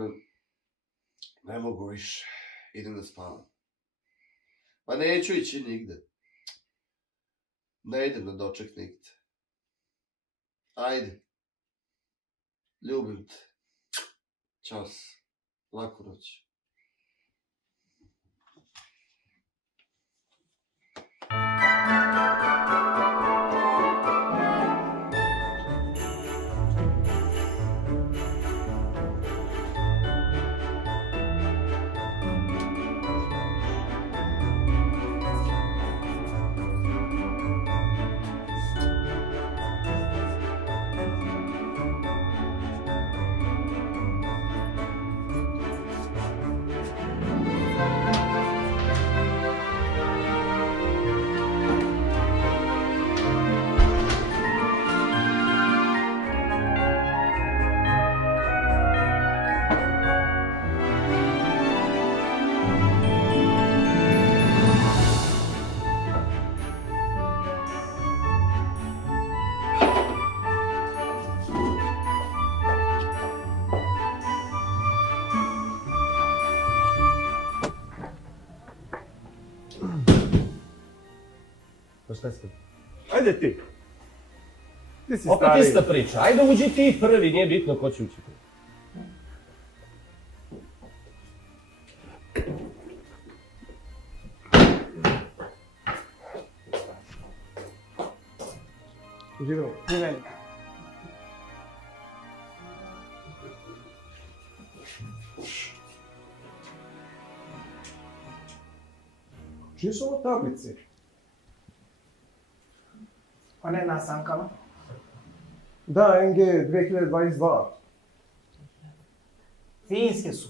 umoran. Ne mogu više. Idem da spavam. Pa neću ići nigde. Ne idem na doček nigde. Ajde. Ljubim te. Ćao se. Laku noć. Pa šta si? Ajde ti. Ti si Opet stariji. ista priča. Ajde uđi ti prvi, nije bitno ko će ući prvi. Živjeli. Živjeli. Čije su ovo tablice? One na sankama. Da, NG 2022. Finske su.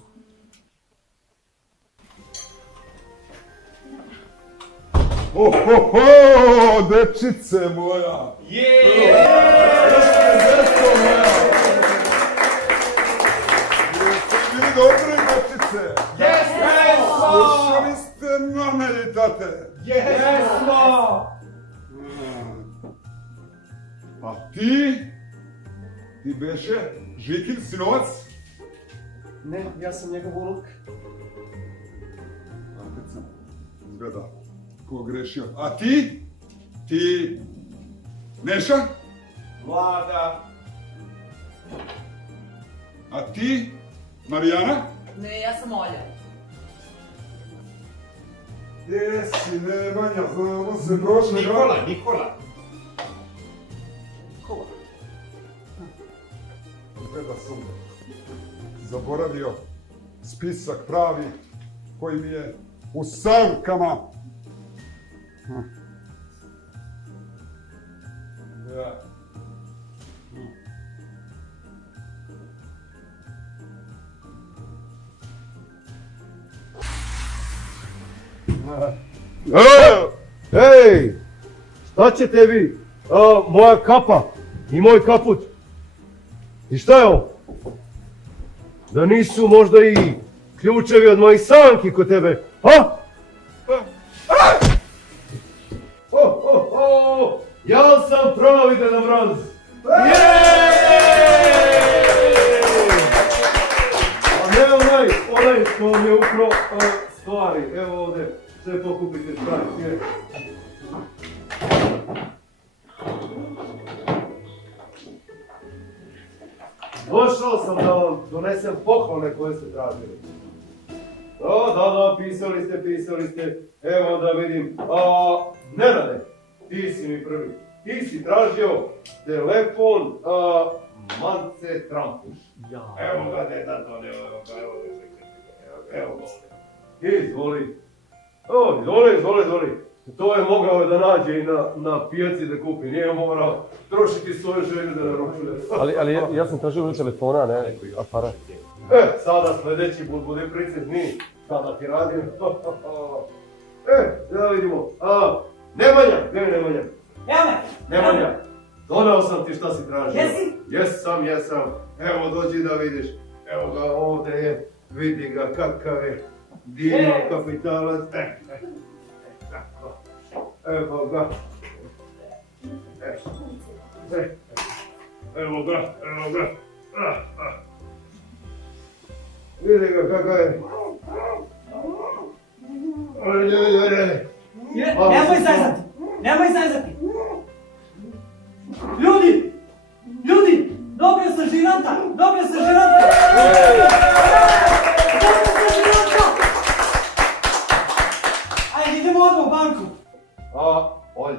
Ohoho, dečice moja! Jeste bili dobri, dečice? Slušali ste mame i tate? A ti? Ti beše Žikin sinovac? Ne, ja sam njegov unuk. Opet sam izgleda ko grešio. A ti? Ti? Neša? Vlada. A ti? Marijana? Ne, ja sam Olja. Gdje si Nemanja, znamo se prošle godine. Nikola. Izgleda sam zaboravio spisak pravi koji mi je u savkama. Ja. Ej, šta ćete vi? Moja kapa i moj kaput. I šta je ovo? Da nisu možda i ključevi od mojih sanki kod tebe, ha? Ja sam pravi Deda Mraz. A ne onaj što mi je ukrao stvari. Evo ovdje, sve pokupite stvari. Došao sam da vam donesem pohvale koje ste tražili. Da, pisali ste. Evo da vidim. Nenade, ti si mi prvi. Ti si tražio telefon Mance Trampuš. Evo ga, deda, evo ga. Izvoli. To je mogao da nađe i na pijaci da kupi, nije morao trošiti svoje želje da naručuje. Ali ja sam tražio u telefona, ne aparat. Sada sljedeći put bude precizni, sada ti radim. Da vidimo. Nemanja, gdje je Nemanja? Nemanja, donao sam ti šta si tražio. Jesi? Jesam. Evo dođi da vidiš. Evo ga ovdje je, vidi ga kakav je divno kapitalac. Evo ga. Evo ga. Vidi ga kakav je. Nemoj zezati! Nemoj zezati! Ljudi! Ljudi! Dobio sam žiranta! Dobio sam žiranta! Ajde, idemo odmah u banku! Olja,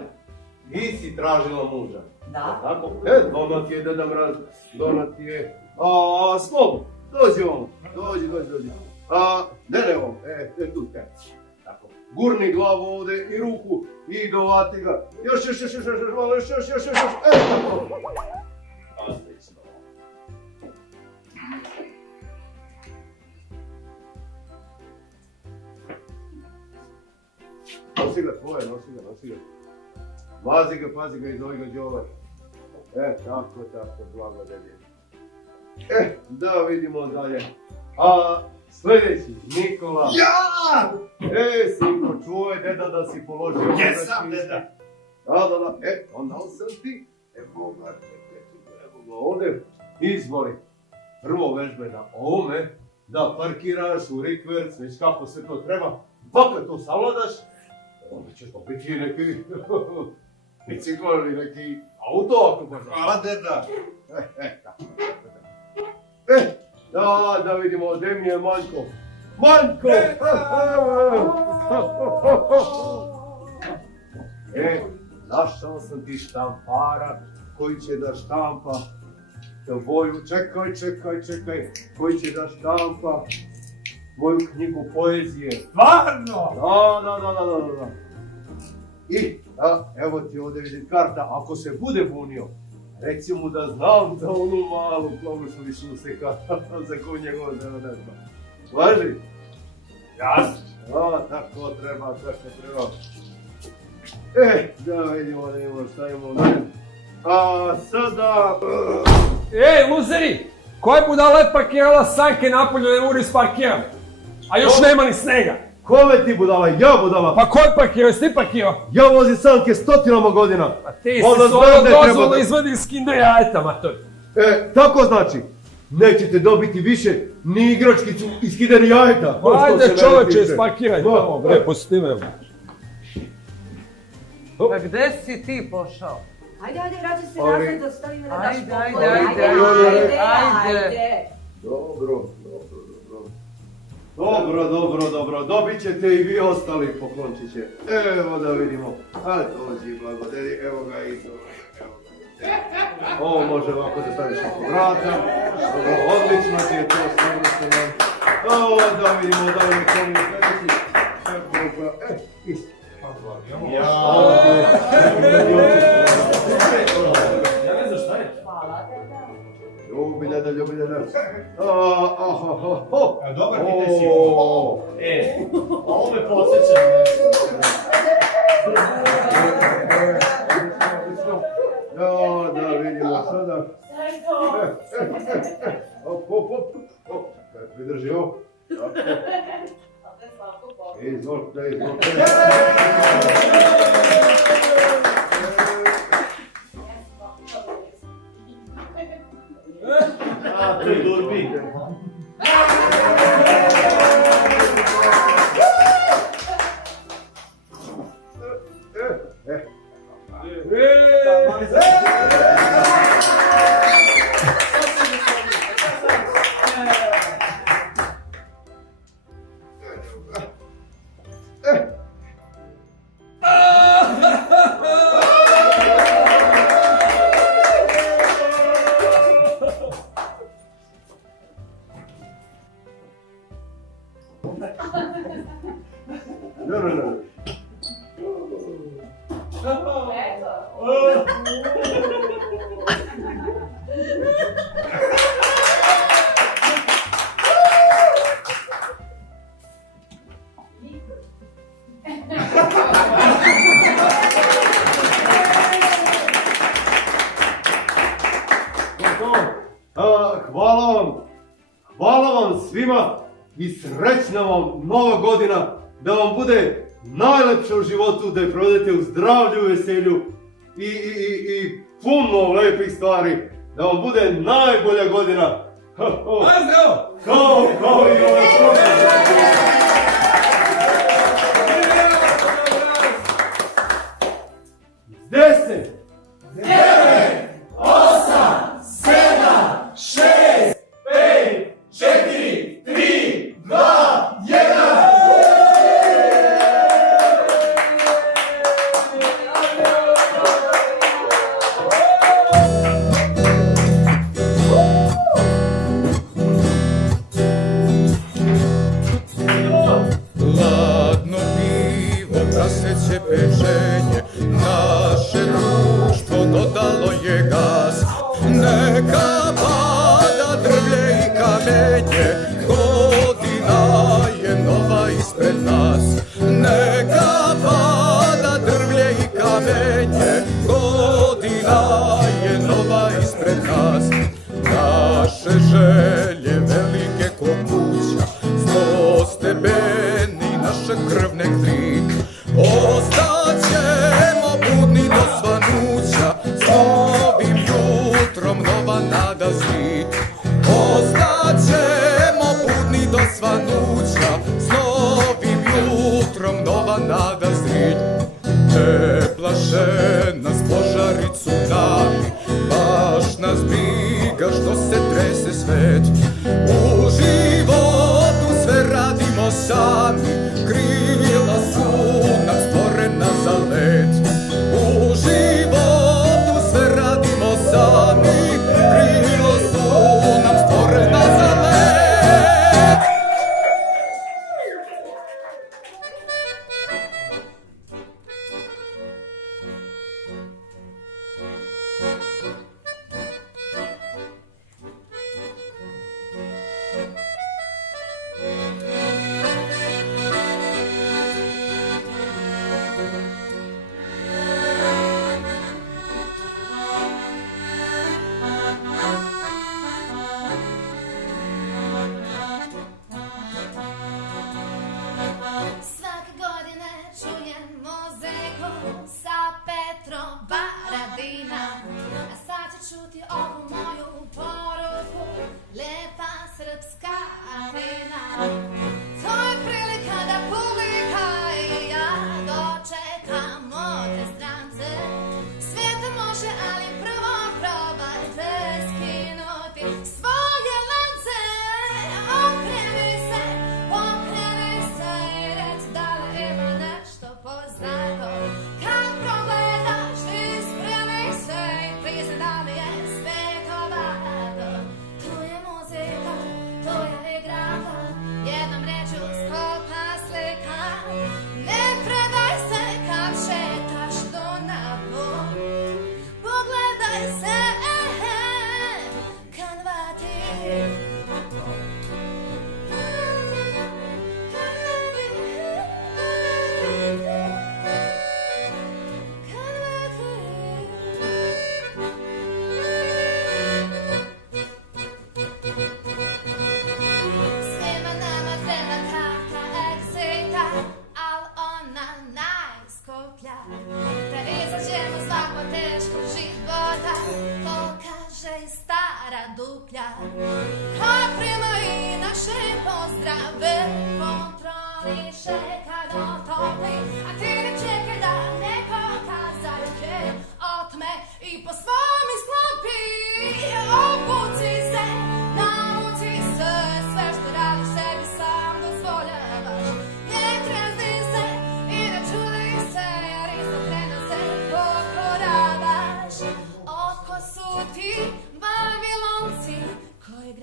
ti si tražila muža. Da. Tako? Doma ti je Deda Mraz, doma ti je... Slobo, dođi ovo, dođi. Ne ovo, tu te. Tako. Gurni glavu ovdje i ruku i dovati ga. Još, malo, još. Tako. Odlično. Nosi ga tvoje, nosi ga. Vazi ga, pazi ga i zove ga Đole. Tako, blagodelje. Da vidimo dalje. Sljedeći, Nikola. Ja! Sinko, čuvaj deda da si položio. Jesam, deda. Da. Onda sam ti. Evo ga, ovdje. Izvoli. Prvo vežbe na ovome, da parkiraš u rikverc, već kako se to treba. Pa kad to savladaš, onda ćeš dobiti neki bicikl ili neki auto ako baš. Hvala, deda. Da vidimo, gdje mi je Manjko? Manjko! Našao sam ti štampara koji će da štampa tvoju, čekaj, koji će da štampa moju knjigu poezije. Stvarno? Da. I, evo ti ovdje vidim karta, ako se bude bunio, reci mu da znam za onu malu plomušu i šuseka za koju njegova zelo ne zna. Važi? Jasno. Tako treba. Da vidimo šta imamo dalje. Sada... Ej, luzeri! Koja budala je parkirala sanke napolju jer uri sparkiram? A još nema ni snega! Kome ti budala? Ja budala! Pa ko je parkirao? Jesi ti parkirao? Ja vozim sanke stotinama godina! Pa ti Onda si znam svoju da je dozvolu treba- izvadi iz kinder jajeta, mator. Tako znači, nećete dobiti više ni igračkicu iz Kinder jajeta. Ajde čoveče, sparkiraj tamo, bre, pusti me. Pa gde si ti pošao? Ajde, vraćaj se Ali- nazad da stavim da daš Ajde, pokoj. ajde. Dobro, dobit ćete i vi ostali poklončiće. Evo da vidimo. Dođi blagodeli, evo ga i to. Ovo može ovako da staviš oko vrata. Odlično ti je to sve. Ovo da vidimo da li je komu sljedeći. Isto. Hvala. Ljubi deda. Dobar ti te si. Ovo me podsjeća. Da vidimo sada. Pridrži ovo. Izvolite. To je Durbi. No. Hvala vam svima i srećna vam nova godina, da vam bude najlepša u životu, da je provedete u zdravlju, veselju i puno lepih stvari, da vam bude najbolja godina. Aj zdravo! Kao i ovaj Deset! Ladno pivo, praseće pečenje, naše društvo dodalo je gas. Neka pada drvlje i kamenje, godina je nova ispred nas. Neka pada drvlje i kamenje, godina je nova ispred nas. Naše želje velike ko kuća, sto stepeni naše krvne krik. Ostaćemo budni do svanuća, s novim jutrom nova nada zri. Ostaćemo budni do svanuća, s novim jutrom nova nada zri. Ne plaše nas požari tsunami, baš nas briga što se trese svet. U životu sve radimo sami, krila su nam stvorena za let. U životu sve radimo sami, krila su nam stvorena za let. Svake godine čujem muziku sa Petrom Baradina, a sad ću čuti ovu moju poruku, lijepa srpska Atina. To je prilika da publika i ja dočekamo te strance. Svijet može, ali prvo probajte skinuti svoje lance. Okreni se i reci da li ima nešto poznato. Kad progledaš i spremi se i priznaj da li je svetovato. Tu je muzika, tu je igrata, jednom rečju skopa slika. Ne predaj se kad šetaš Dunavom, pogledaj se kad vati. Svima nama treba taka egzita, al ona najskuplja. Da izađemo iz ovako teškog života, to kaže i stara duplja. Koja prima i naše pozdrave, kontroliše kad otopi, a ti ne čekaj da neko kazaljke otme i po svom isklopi. Obuci se, nauči se, sve što radiš sebi sam dozvoljavaš. Ne trezni se i ne čudi se, jer izokreno se pokoravaš. Oko su ti Babilonci koji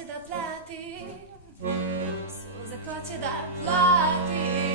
će da plati, suze ko će da plati.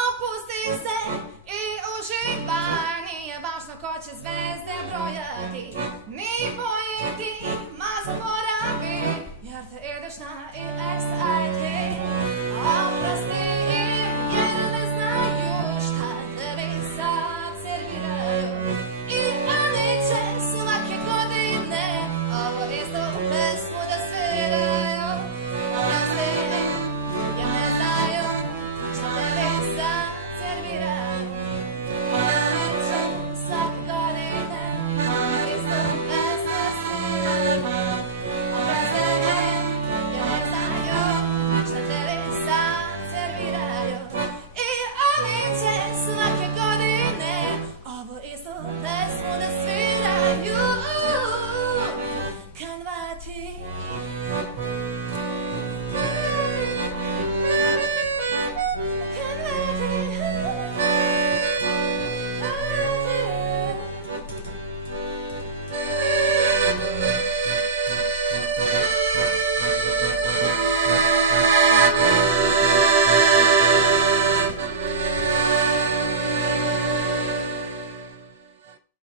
Opusti se i uživaj, nije važno ko će zvezde brojati, ni pojeti, ma zaboravi, jer te ideš na EXIT.